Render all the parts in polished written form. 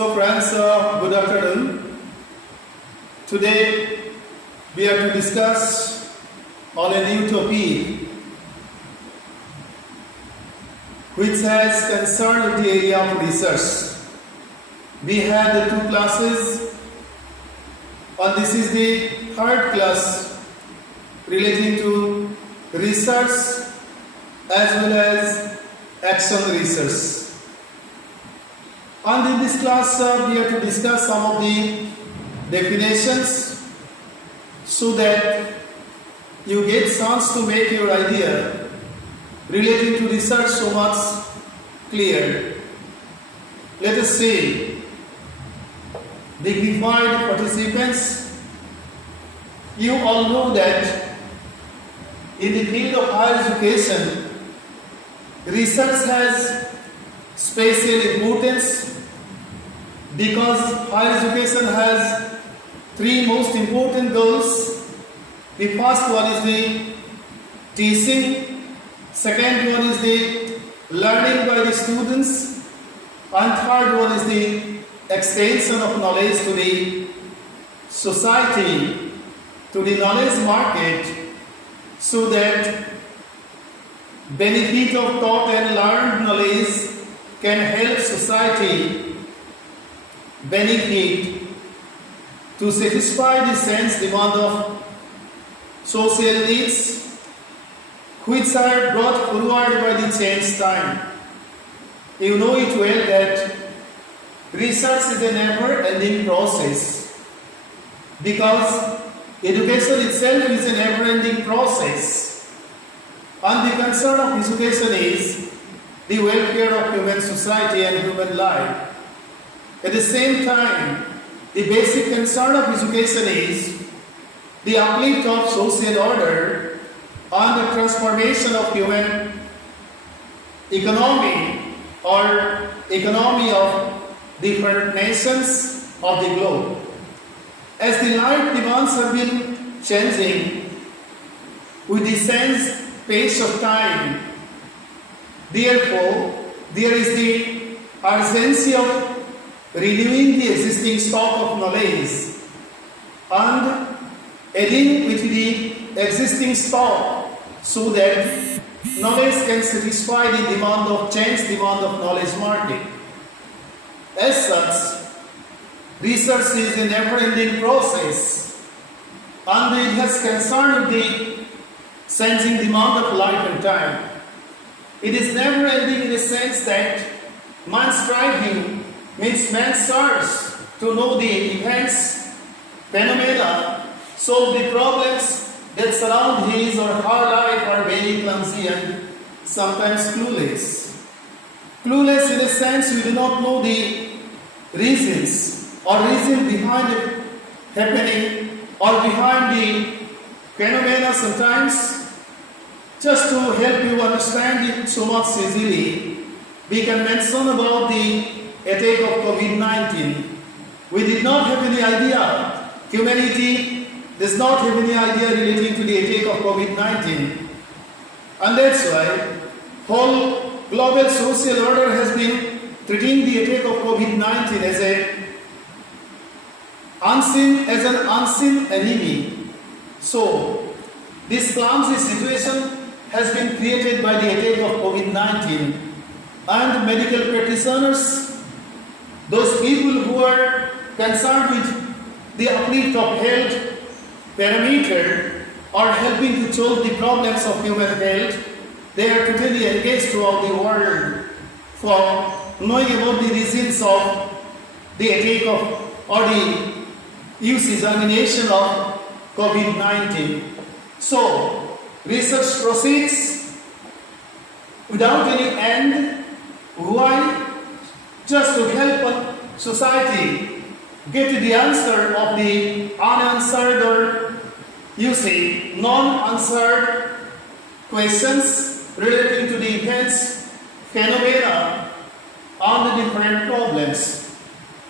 So friends, good afternoon. Today we are to discuss on a new topic which has concern with the area of research. We had the two classes and this is the third class relating to research as well as action research. And in this class we are to discuss some of the definitions so that you get chance to make your idea relating to research so much clear. Let us say, dignified participants, you all know that in the field of higher education, research has special importance because higher education has three most important goals. The first one is the teaching, second one is the learning by the students, and third one is the extension of knowledge to the society, to the knowledge market, so that benefit of taught and learned knowledge can help society benefit to satisfy the sense demand of social needs which are brought forward by the change time. You know it well that research is a never-ending process because education itself is a never-ending process, and the concern of education is the welfare of human society and human life. At the same time, the basic concern of education is the uplift of social order and the transformation of human economy or economy of different nations of the globe. As the life demands have been changing with the sense pace of time, therefore, there is the urgency of renewing the existing stock of knowledge and adding with the existing stock so that knowledge can satisfy the demand of change, demand of knowledge market. As such, research is a never-ending process and it has concern with the changing demand of life and time. It is never-ending in the sense that man striving means man search to know the events, phenomena, solve the problems that surround his or her life are very clumsy and sometimes clueless. Clueless in a sense we do not know the reasons or reason behind it happening or behind the phenomena sometimes. Just to help you understand it so much easily, we can mention about the attack of COVID-19. We did not have any idea. Humanity does not have any idea relating to the attack of COVID-19. And that's why whole global social order has been treating the attack of COVID-19 as an unseen enemy. So, this clumsy situation has been created by the attack of COVID-19, and medical practitioners, those people who are concerned with the uplift of health parameter or helping to solve the problems of human health, they are totally engaged throughout the world for knowing about the reasons of the attack of or the examination of COVID-19. So, research proceeds without any end. Why? Just to help society get the answer of the unanswered or non-answered questions relating to the events, phenomena, and the different problems.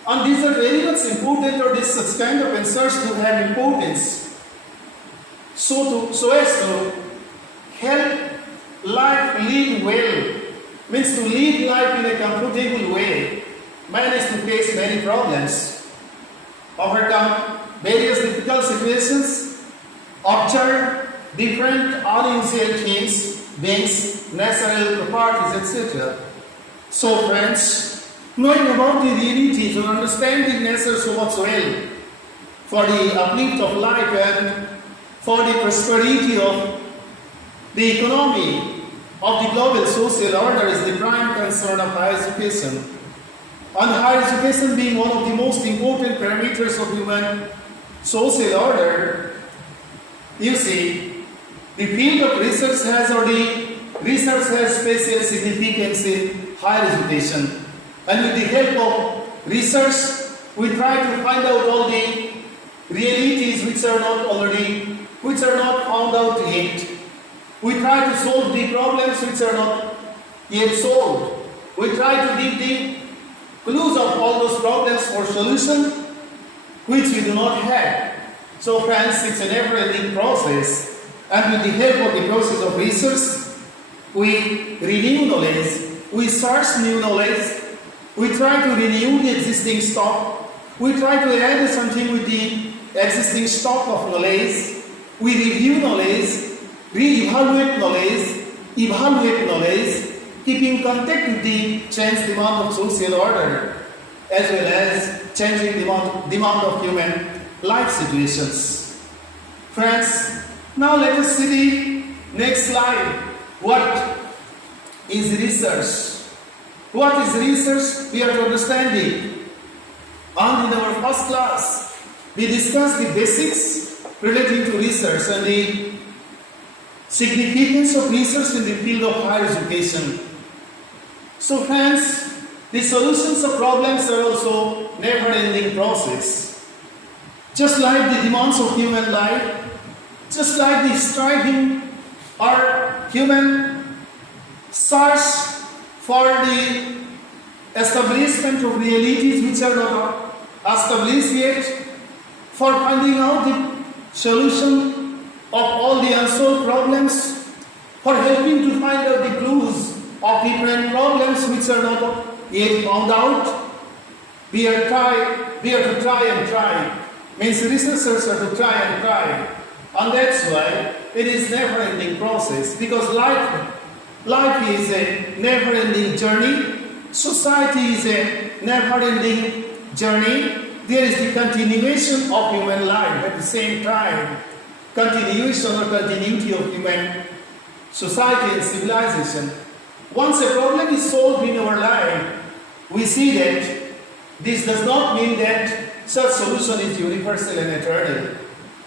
And these are very much important, or this such kind of answers to have importance. So as to help life lead well, means to lead life in a comfortable way, manage to face many problems, overcome various difficult situations, observe different unusual things, beings, natural properties, etc. So friends, knowing about the realities and understanding nature so much well for the uplift of life and for the prosperity of the economy of the global social order is the prime concern of higher education. And higher education being one of the most important parameters of human social order, you see, the field of research has special significance in higher education. And with the help of research, we try to find out all the realities which are not found out yet. We try to solve the problems which are not yet solved. We try to give the clues of all those problems for solution which we do not have. So friends, it's a never-ending process, and with the help of the process of research, we renew knowledge, we search new knowledge, we try to renew the existing stock, we try to add something with the existing stock of knowledge, we review knowledge, re-evaluate knowledge, evaluate knowledge, keeping contact with the changed demand of social order, as well as changing demand of human life situations. Friends, now let us see the next slide. What is research? What is research? We are to understand it. And in our first class, we discussed the basics relating to research and the significance of research in the field of higher education. So friends, the solutions of problems are also never-ending process. Just like the demands of human life, just like the striving or human search for the establishment of realities which are not established yet, for finding out the solution of all the unsolved problems, for helping to find out the clues of different problems which are not yet found out. We are to try and try. Means researchers are to try and try. And that's why it is never-ending process, because life is a never-ending journey. Society is a never-ending journey. There is the continuation of human life at the same time. Continuation or continuity of human society and civilization. Once a problem is solved in our life, we see that this does not mean that such solution is universal and eternal.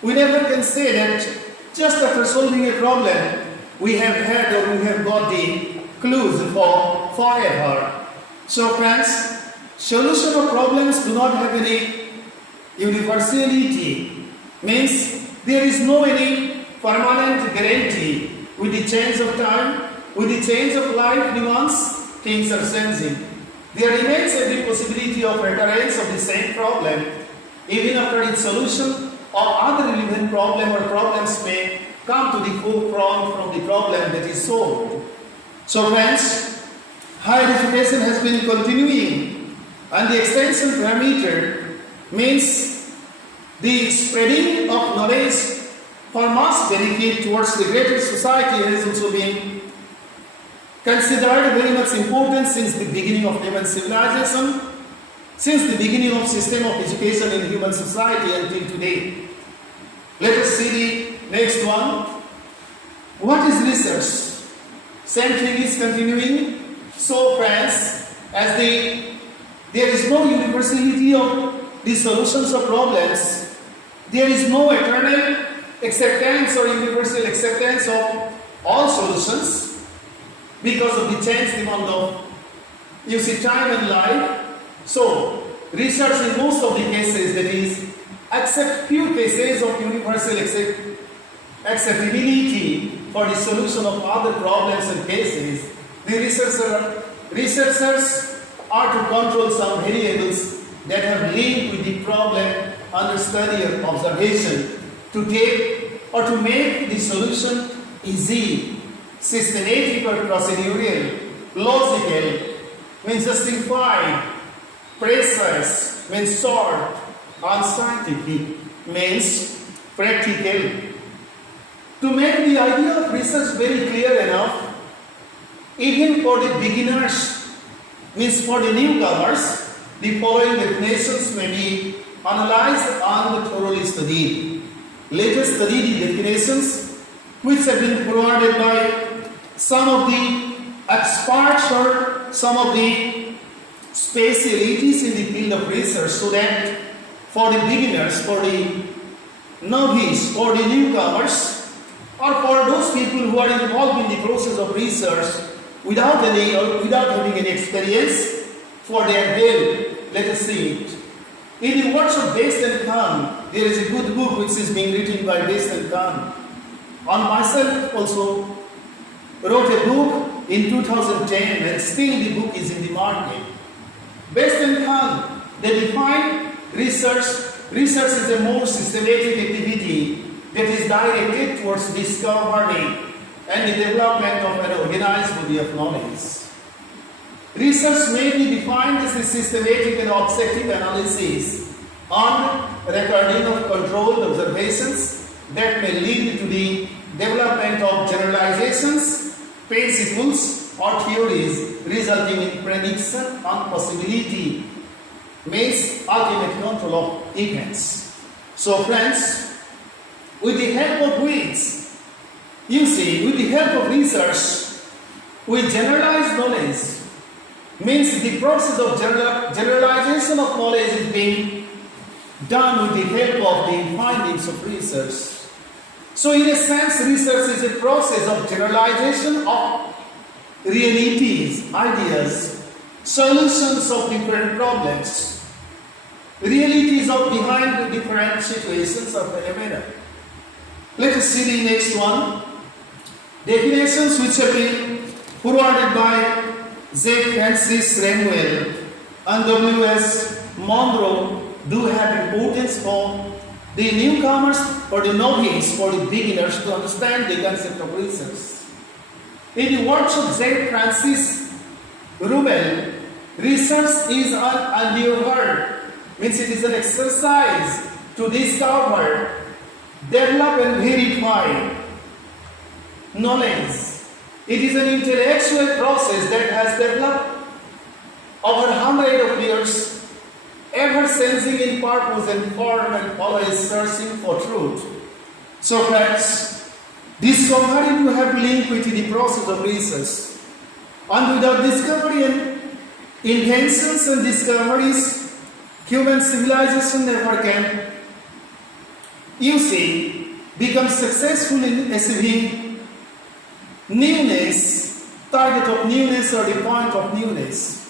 We never can say that just after solving a problem, we have had or we have got the clues for forever. So friends, solution of problems do not have any universality. Means there is no any permanent guarantee. With the change of time, with the change of life demands, things are changing. There remains every possibility of recurrence of the same problem, even after its solution, or other relevant problem or problems may come to the forefront from the problem that is solved. So friends, higher education has been continuing, and the extension parameter means the spreading of knowledge for mass benefit towards the greater society has also been considered very much important since the beginning of human civilization, since the beginning of system of education in human society until today. Let us see the next one. What is research? Same thing is continuing. So friends, as there is no universality of the solutions of problems, there is no eternal acceptance or universal acceptance of all solutions, because of the change demand of, time and life. So, research in most of the cases, that is, except few cases of universal acceptability for the solution of other problems and cases, the researchers are to control some variables that have linked with the problem under study or observation, to take or to make the solution easy, systematic or procedural, logical, means justified, Precise means short, unscientific means practical. To make the idea of research very clear enough, even for the beginners, means for the newcomers, the following definitions may be analyzed and thoroughly studied. Let us study the definitions which have been provided by some of the experts or some of the specialities in the field of research, so that for the beginners, for the novice, for the newcomers, or for those people who are involved in the process of research without having any experience, for their help, let us see it. In the words of Best and Khan, there is a good book which is being written by Best and Khan. And myself also wrote a book in 2010, and still the book is in the market. Best and Khan, they define research. Research is a more systematic activity that is directed towards discovery and the development of an organized body of knowledge. Research may be defined as a systematic and objective analysis and recording of controlled observations that may lead to the development of generalizations, principles, or theories resulting in prediction and possibility, means ultimate control of events. So friends, with the help of which, with the help of research, with generalized knowledge, means the process of generalization of knowledge is being done with the help of the findings of research. So in a sense, research is a process of generalization of realities, ideas, solutions of different problems, realities of behind the different situations of phenomena. Let us see the next one. Definitions which have been provided by J. Francis Ramwell and W.S. Monroe do have importance for the newcomers, for the novice, for the beginners to understand the concept of research. In the words of J. Francis Ramwell, research is an endeavor, means it is an exercise to discover, develop and verify knowledge. It is an intellectual process that has developed over hundreds of years, ever sensing in purpose and form and always searching for truth. So friends, discovery to have link with the process of research. And without discovery and inventions and discoveries, human civilization never can, become successful in achieving newness, target of newness or the point of newness.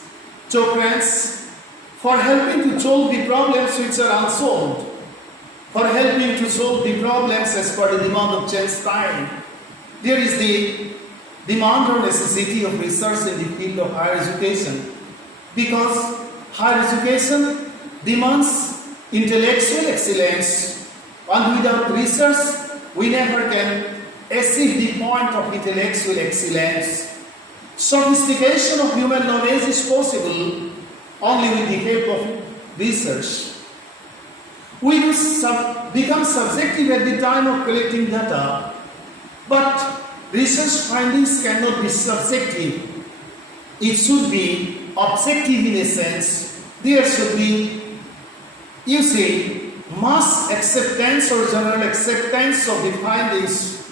So friends, for helping to solve the problems which are unsolved, for helping to solve the problems as per the demand of change time, there is the demand or necessity of research in the field of higher education, because higher education demands intellectual excellence, and without research we never can achieve the point of intellectual excellence. Sophistication of human knowledge is possible only with the help of research. We become subjective at the time of collecting data, but research findings cannot be subjective. It should be objective in a sense. There should be, mass acceptance or general acceptance of the findings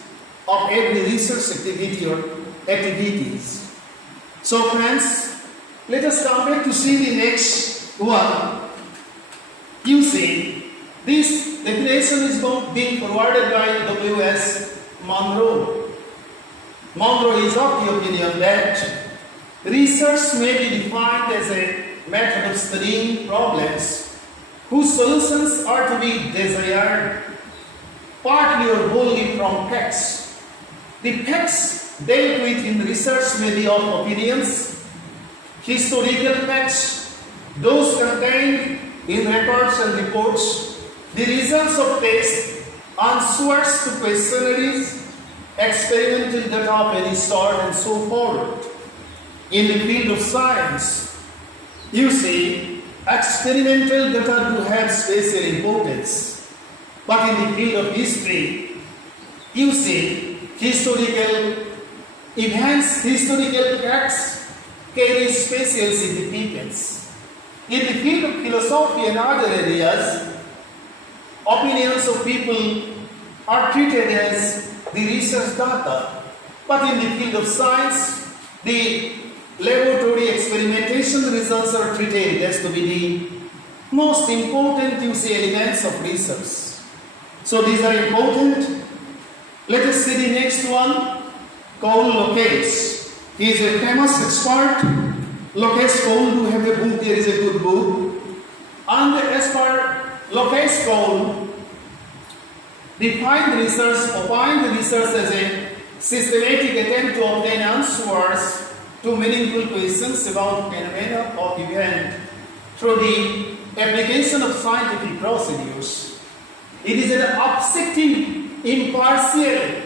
of every research activity or activities. So friends, let us come back to see the next one. This definition is being provided by W.S. Monroe. Monroe is of the opinion that research may be defined as a method of studying problems whose solutions are to be desired partly or wholly from facts. The facts dealt with in research may be of opinions, historical facts, those contained in records and reports, the results of tests, answers to questionnaires, experimental data of any sort, and so forth. In the field of science, experimental data do have special importance. But in the field of history, you see, historical events, historical facts carry special significance. In the field of philosophy and other areas, opinions of people are treated as the research data. But in the field of science, the laboratory experimentation results are treated as to be the most important, you see, elements of research. So these are important. Let us see the next one, Cole Lockes. He is a famous expert. Lockes Cole do have a book, there is a good book. And as per Lockes Cole, opined research as a systematic attempt to obtain answers to meaningful questions about phenomena of event through the application of scientific procedures. It is an objective, impartial.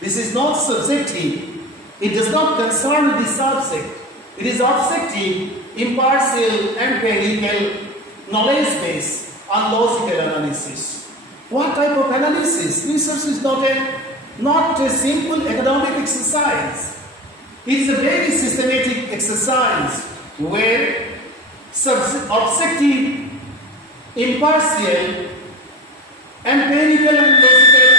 This is not subjective. It does not concern the subject. It is objective, impartial, empirical, knowledge-based, and logical analysis. What type of analysis? Research is not a simple academic exercise. It is a very systematic exercise where objective, impartial, empirical and logical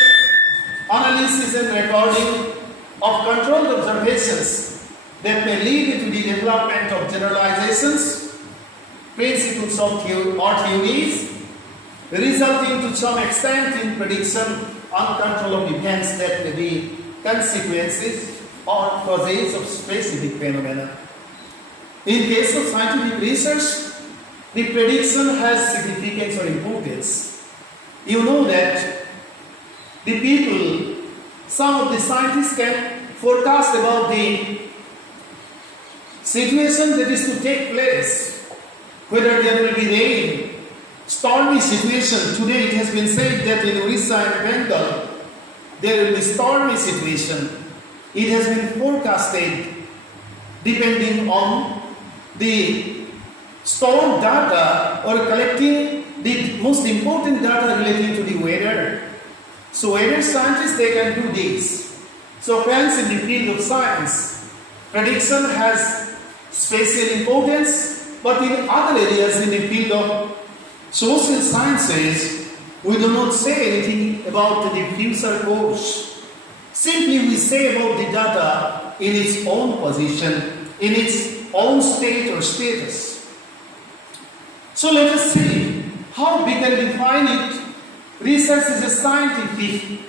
analysis and recording of controlled observations that may lead to the development of generalizations, principles or theories, resulting to some extent in prediction and control of events that may be consequences or causes of specific phenomena. In case of scientific research, the prediction has significance or importance. You know that the people, some of the scientists can forecast about the situation that is to take place, whether there will be rain, stormy situation. Today it has been said that in Orissa and Bengal there will be stormy situation. It has been forecasted depending on the stored data or collecting the most important data relating to the weather. So weather scientists, they can do this. So friends, in the field of science, prediction has special importance, but in other areas in the field of social sciences, we do not say anything about the future course. Simply we say about the data in its own position, in its own state or status. So let us see how we can define it. Research is a scientific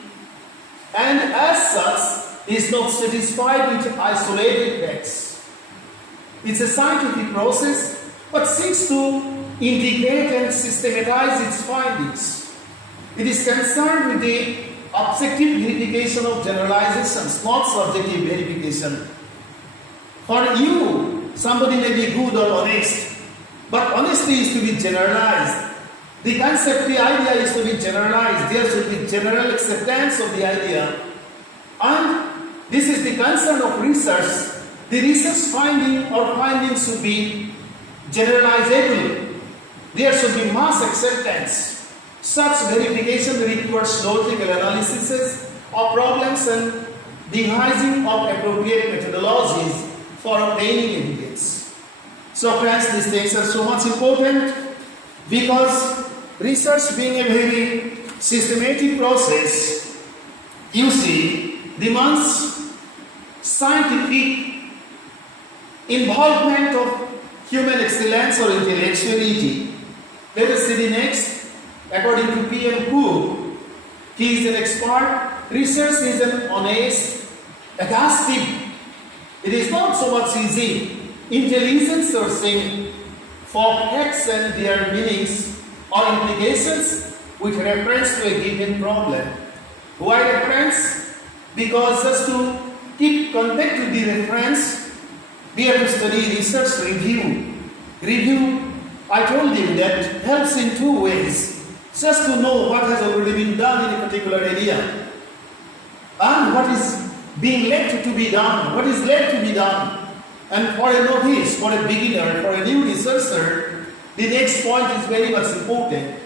and as such is not satisfied with isolated facts. It's a scientific process but seeks to integrate and systematize its findings. It is concerned with the objective verification of generalizations, not subjective verification. For you, somebody may be good or honest, but honesty is to be generalized. The concept, the idea is to be generalized. There should be general acceptance of the idea. And this is the concern of research. The research findings should be generalizable. There should be mass acceptance. Such verification requires logical analysis of problems and devising of appropriate methodologies for obtaining evidence. So friends, these things are so much important because research being a very systematic process, you see, demands scientific involvement of human excellence or intellectuality. Let us see the next. According to P.M. Cook, he is an expert. Research is an honest, augustive. It is not so much easy. Intelligent sourcing for facts and their meanings or implications with reference to a given problem. Why reference? Because just to keep contact with the reference, we have to study research review. Review, I told you, that helps in two ways. Just to know what has already been done in a particular area and what is being left to be done, what is left to be done. And for a novice, for a beginner, for a new researcher, the next point is very much important.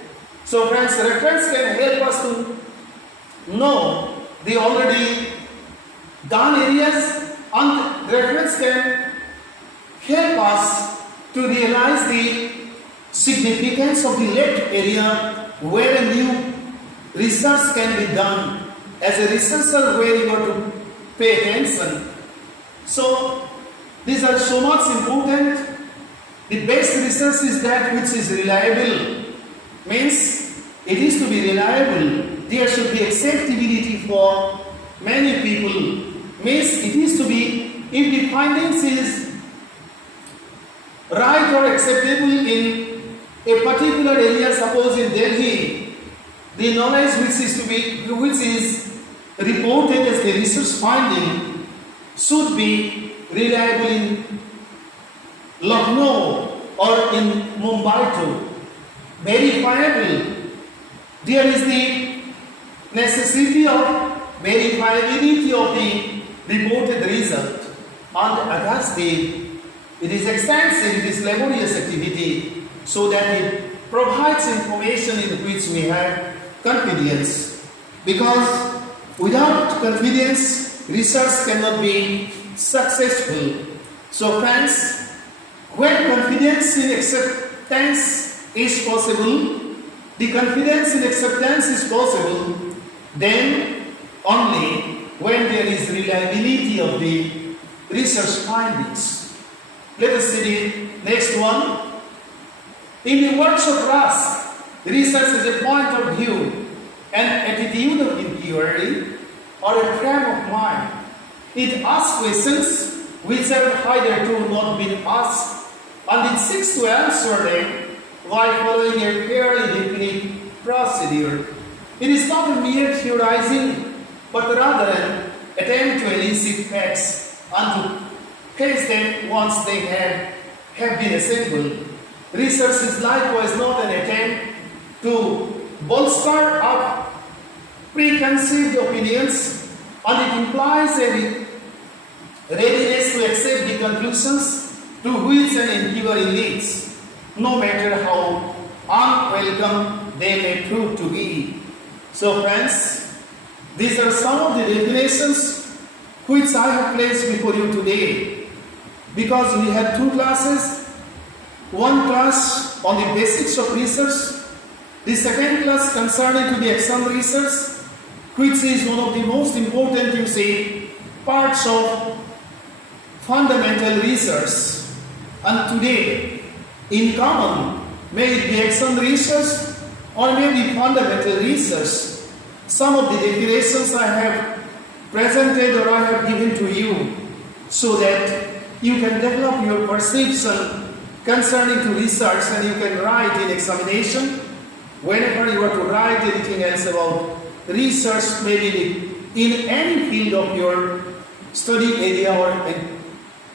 So friends, reference can help us to know the already done areas, and reference can help us to realize the significance of the left area where a new research can be done. As a researcher, where you have to pay attention. So these are so much important. The best research is that which is reliable. Means it is to be reliable. There should be acceptability for many people. Means it is to be, if the findings is right or acceptable in a particular area, suppose in Delhi, the knowledge which is reported as the research finding should be reliable in Lucknow or in Mumbai too. Verifiable. There is the necessity of verifiability of the reported result. On the other stage, it is extensive, it is laborious activity, so that it provides information in which we have confidence. Because without confidence, research cannot be successful. So friends, when confidence in acceptance is possible, the confidence in acceptance is possible, then only when there is reliability of the research findings. Let us see the next one. In the words of Rusk, research is a point of view, an attitude of inquiry, or a frame of mind. It asks questions which have hitherto not been asked, and it seeks to answer them while following a fairly definite procedure. It is not a mere theorizing, but rather an attempt to elicit facts and to case them once they have been assembled. Research is likewise not an attempt to bolster up preconceived opinions, and it implies a readiness to accept the conclusions to which an inquiry leads, no matter how unwelcome they may prove to be. So friends, these are some of the definitions which I have placed before you today, because we have two classes. One class on the basics of research, the second class concerning to the action research, which is one of the most important, parts of fundamental research. And today, in common, may it be action research or maybe fundamental research, some of the definitions I have presented or I have given to you, so that you can develop your perception concerning to research, and you can write in examination whenever you are to write anything else about research, maybe in any field of your study area or an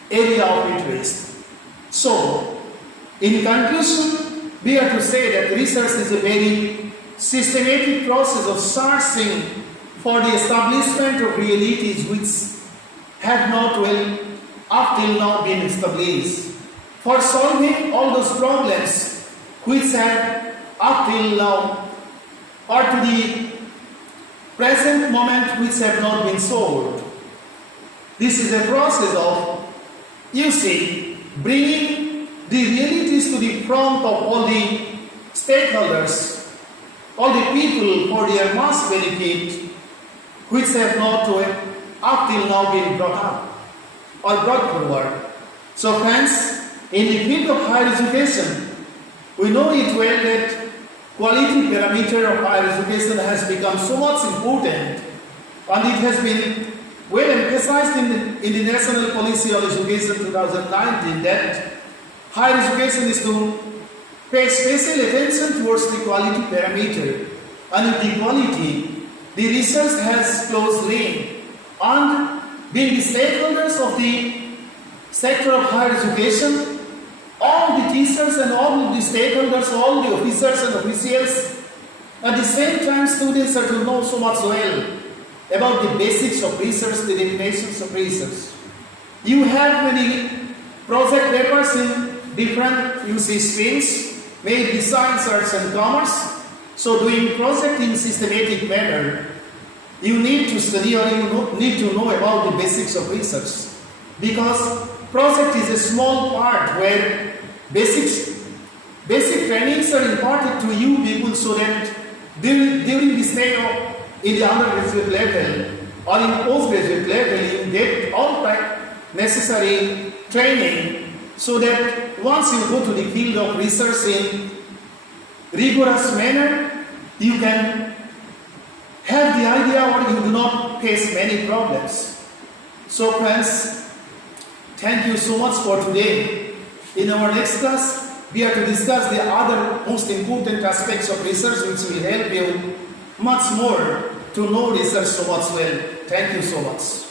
area of interest. So, in conclusion, we have to say that research is a very systematic process of searching for the establishment of realities which have not well up till now been established, for solving all those problems which have up till now or to the present moment which have not been solved. This is a process of, bringing the realities to the front of all the stakeholders, all the people for their mass benefit, which have not up till now been brought up or brought forward. So friends, in the field of higher education, we know it well that quality parameter of higher education has become so much important, and it has been well emphasized in the National Policy on Education 2019 that higher education is to pay special attention towards the quality parameter, and in the quality, the research has close link, and being the stakeholders of the sector of higher education, all the teachers and all the stakeholders, all the officers and officials, at the same time students are to know so much well about the basics of research, the definitions of research. You have many project papers in different streams, may be science, arts and commerce. So doing project in systematic manner, you need to study or need to know about the basics of research. Because project is a small part where basic trainings are imparted to you people so that during the stay in the undergraduate level or in postgraduate level, you get all necessary training so that once you go to the field of research in rigorous manner, you can have the idea or you do not face many problems. So friends, thank you so much for today. In our next class, we are to discuss the other most important aspects of research which will help you much more to know research so much well. Thank you so much.